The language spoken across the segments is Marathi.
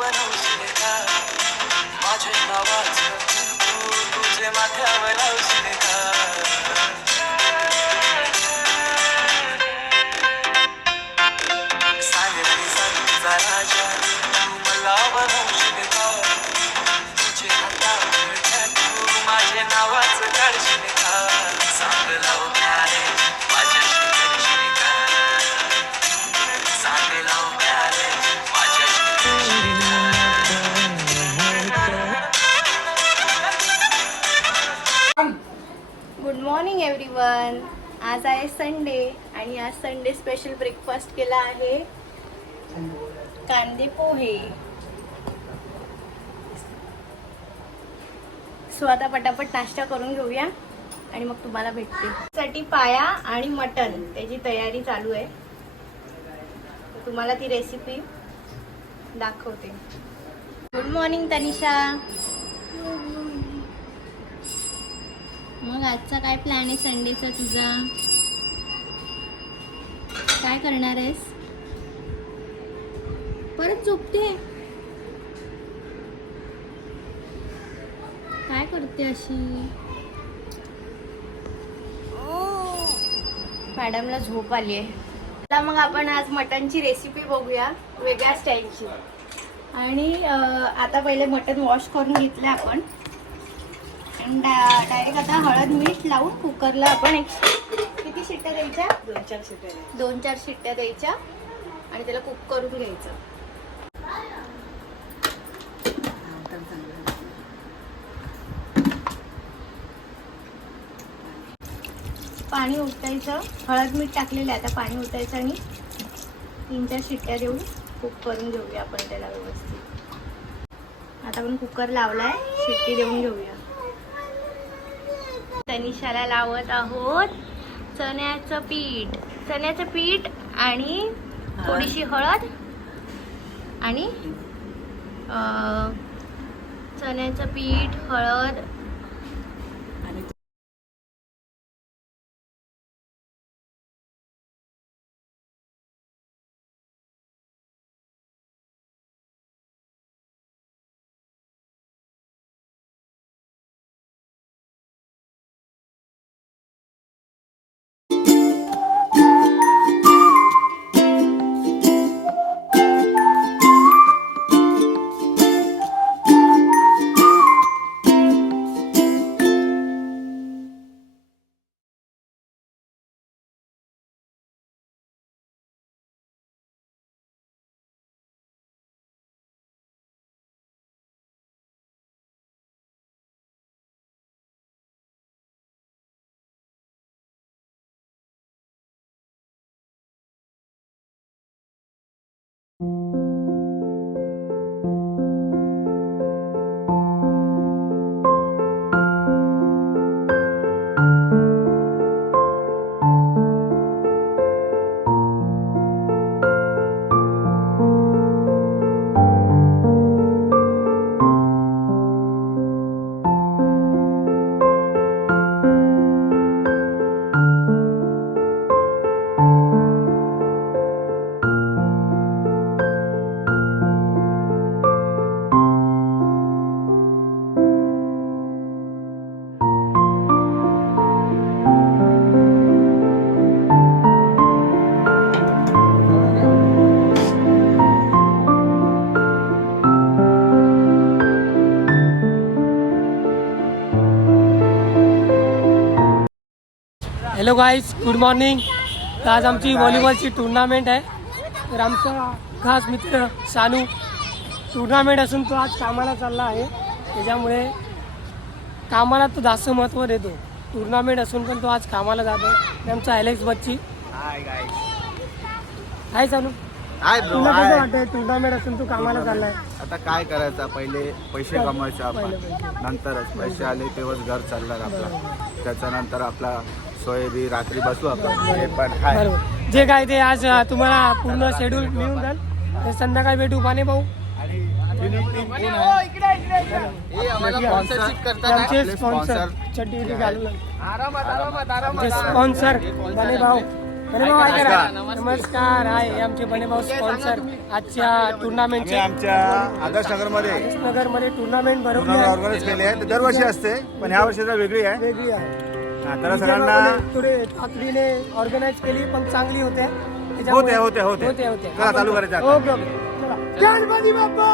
बनवशील का माझे नावाचं तू तुझे माथ्यावर लावशील का सांग रे सांग तुझा राजा तू मला बनवशील का तुझे हातावर टॅटू माझे नावाचं काढशील का सांग लाव प्यारे माझ्याशी करशील का सांग लाव प्यारे माझ्याशी करशील का गुड मॉर्निंग एव्हरीवन. आज आहे संडे आणि आज संडे स्पेशल ब्रेकफास्ट केला आहे कांदे पोहे. सो आता पटापट नाश्ता करून घेऊया आणि मग तुम्हाला भेटते. साठी पाया आणि मटन त्याची तयारी चालू आहे. तुम्हाला ती रेसिपी दाखवते. Good morning Tanisha. मग आजचा काय प्लॅन आहे संडेचा तुझा? काय करणार आहेस? परत झोपते? काय करते अशी? मॅडमला झोप आली आहे. आता मग आपण आज मटनची रेसिपी बघूया वेगळ्या स्टाईलची. आणि आता पहिले मटन वॉश करून घेतलं आपण. डायरेक्ट आता हळद मीठ लावून कुकरला आपण किती शिट्ट्या द्यायच्या? 2-4 शिट्ट्या द्यायच्या आणि त्याला कुक करून घ्यायचं. पाणी उठायचं. हळद मीठ टाकलेलं आहे. आता पाणी उठायचं आणि 3-4 शिट्ट्या देऊन कुक करून घेऊया आपण त्याला व्यवस्थित. आता आपण कुकर लावलाय. शिट्टी देऊन घेऊया. तनिषाला लावत आहोत चण्याचं पीठ आणि थोडीशी हळद आणि चण्याचं पीठ, हळद हॅलो गाईज, गुड मॉर्निंग. तर आज आमची व्हॉलीबॉलची टुर्नामेंट आहे. तर आमचा खास मित्र सानू टुर्नामेंट असून तो आज कामाला चालला आहे. त्याच्यामुळे कामाला तो जास्त महत्त्व देतो. टुर्नामेंट असून पण तो आज कामाला जातो. आमचा ॲलेक्स बच्ची. हाय सानू. तुला कसं वाटतंय टुर्नामेंट असून तू कामाला चाललाय? आता काय करायचं, पहिले पैसे कमवायचे आपण, नंतरच पैसे आले तेव्हाच घर चालणार आपला. त्याच्यानंतर आपला सोयबी रात्री बसू आपण. हे पण बरोबर. जे काय ते आज तुम्हाला पूर्ण शेड्यूल मिळून जाईल. तर संध्याकाळी भेटू पाने भाऊ. आमचे स्पॉन्सर चड्डी घालून स्पॉन्सर पाने भाऊ बनेभाऊ हाय करा. नमस्कार. हाय, हे आमचे बनेभाऊ स्पॉन्सर आजच्या टुर्नामेंटचे. आमच्या आदर्शनगरमध्ये नगरमध्ये टुर्नामेंट भरवली टुर्नामेंट आहे. ऑर्गनाईज केली आहे. दरवर्षी असते पण ह्या वर्षी जरा वेगळी आहे. वेगळी आहे. तर सगळ्यांना थोडे तातडीने ऑर्गनाईज केली पण चांगली होते. होते होते होते होते होते. चला चालू करायचं आता. Okay okay. चला. गणपती बाप्पा.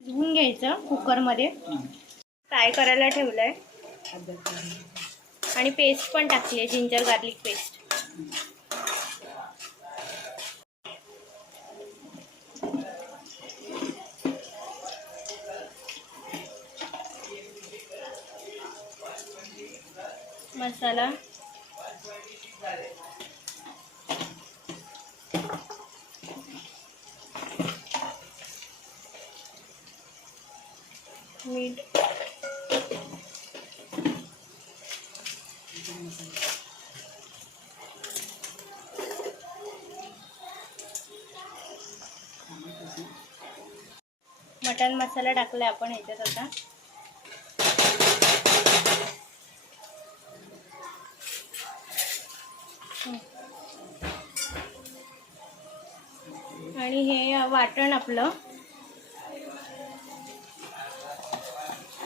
धुवून घ्यायचं कुकरमध्ये. फ्राय करायला ठेवलंय आणि पेस्ट पण टाकली आहे, जिंजर गार्लिक पेस्ट. मसाला, मीठ, मटन मसाला टाकलाय आपण ह्याच्यात आता. आणि हे वाटण आपलं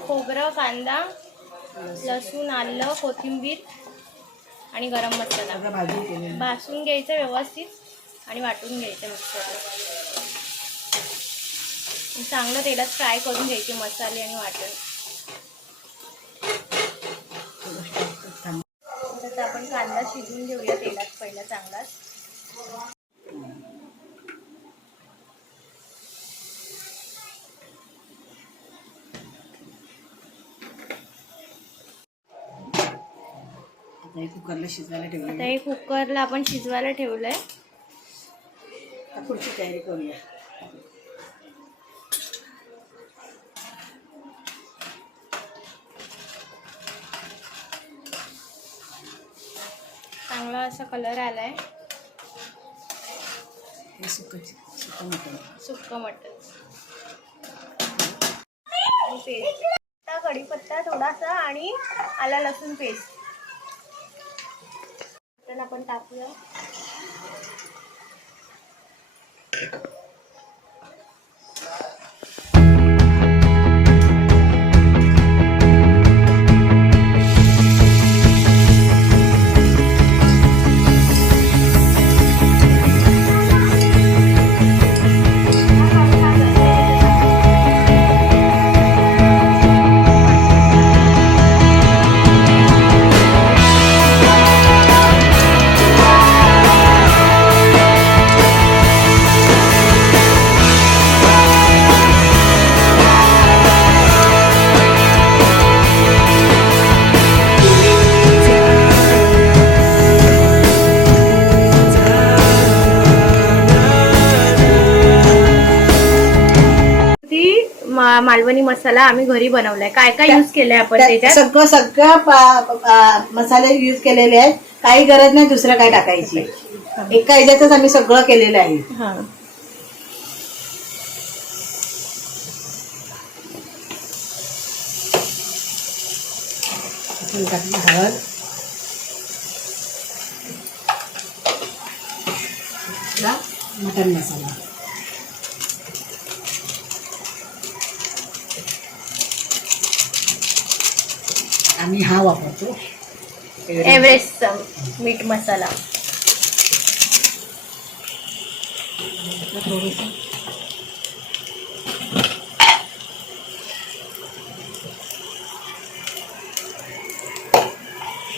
खोबरं, कांदा, लसूण, आलं, कोथिंबीर आणि गरम मसाला भाजून घ्यायचं व्यवस्थित आणि वाटून घ्यायचं मिक्सरला. चांगलं तेलात फ्राय करून घ्यायचे मसाले आणि वाटण. आता आपण कांदा शिजवून घेऊया तेलात पहिला चांगलाच. कुकरला शिजवायला ठेवलं. आता हे कुकरला आपण शिजवायला ठेवलंय. पुढची तयारी करूया. चांगला असा कलर आलाय. हे सुक्कं मटण. सुक्कं मटण पेस्ट, कढीपत्ता थोडासा आणि आला लसूण पेस्ट मटण आपण टाकूया. मालवणी मसाला आम्ही घरी बनवलाय. काय काय यूज केलंय आपण त्याच्यात? सगळं मसाले यूज केलेले आहेत. काही गरज नाही दुसरं काय टाकायची. एका ह्याच्यातच आम्ही सगळं केलेलं आहे. हळद, मटन मसाला, आम्ही हा वापरतो एव्हरेस्टचा मीठ मसाला.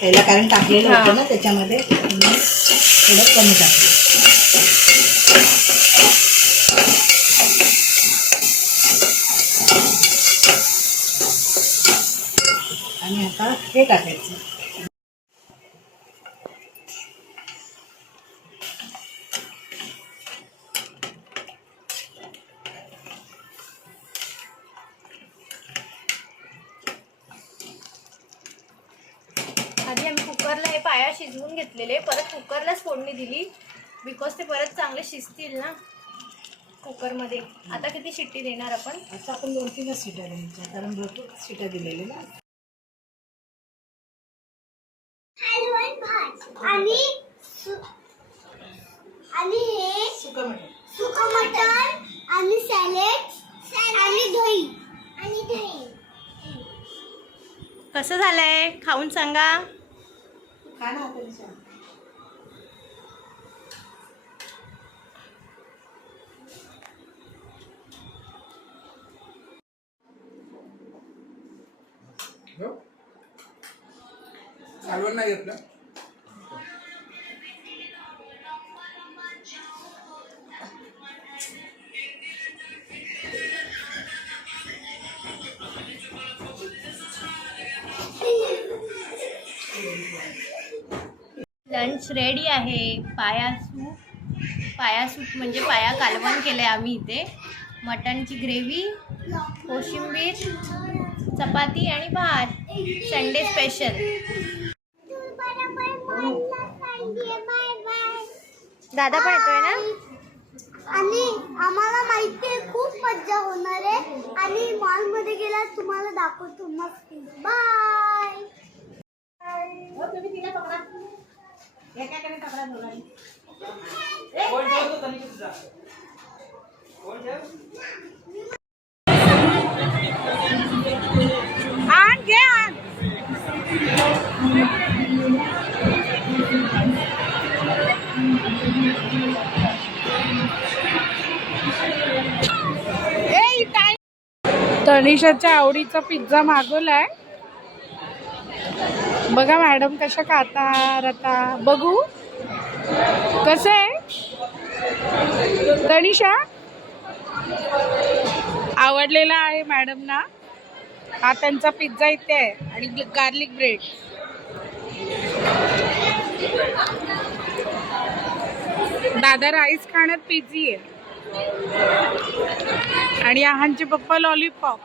पहिला कारण टाकलेलं होतं ना त्याच्यामध्ये थोडं कमी टाकलं. आणि आता हे टाकायचं. आधी आम्ही कुकरला हे पाया शिजवून घेतलेले, परत कुकरलाच फोडणी दिली बिकॉज ते परत चांगले शिजतील ना कुकरमध्ये. आता किती शिट्टी देणार आपण? आता आपण 2-3च शिट्या द्यायच्या कारण भरपूर शिट्या दिलेल्या ना. आणि हे सुकं मटण आणि सॅलेड आणि दही. कसं झालंय खाऊन सांगा. खा ना आता निशा. चालवण नाही घेतलं. लंच रेडी आहे. पाया सूप म्हणजे पाया कालवण केलं आहे आम्ही इथे. मटणची ग्रेव्ही, कोशिंबीर, चपाती आणि भात. Sunday special. दादा पण येतोय ना. आणि आम्हाला माहिती आहे खूप मज्जा होणार आहे. आणि मॉलमध्ये गेल्यावर तुम्हाला दाखवतो मस्त. बाय. तुम्ही तिला पकडा. एकाकडे पकडा दोघांनी. आण घे आण. तनिषाच्या आवडीचा पिझ्झा मागवलाय. बघा मॅडम कशा खातात आता. बघू कसं आहे. तनिषा आवडलेला आहे मॅडमना. हा त्यांचा पिझ्झा इथे आहे आणि गार्लिक ब्रेड. दादा राईस खाण्यात पिझ्झी आहे आणि आहांचे पप्पा लॉलीपॉप.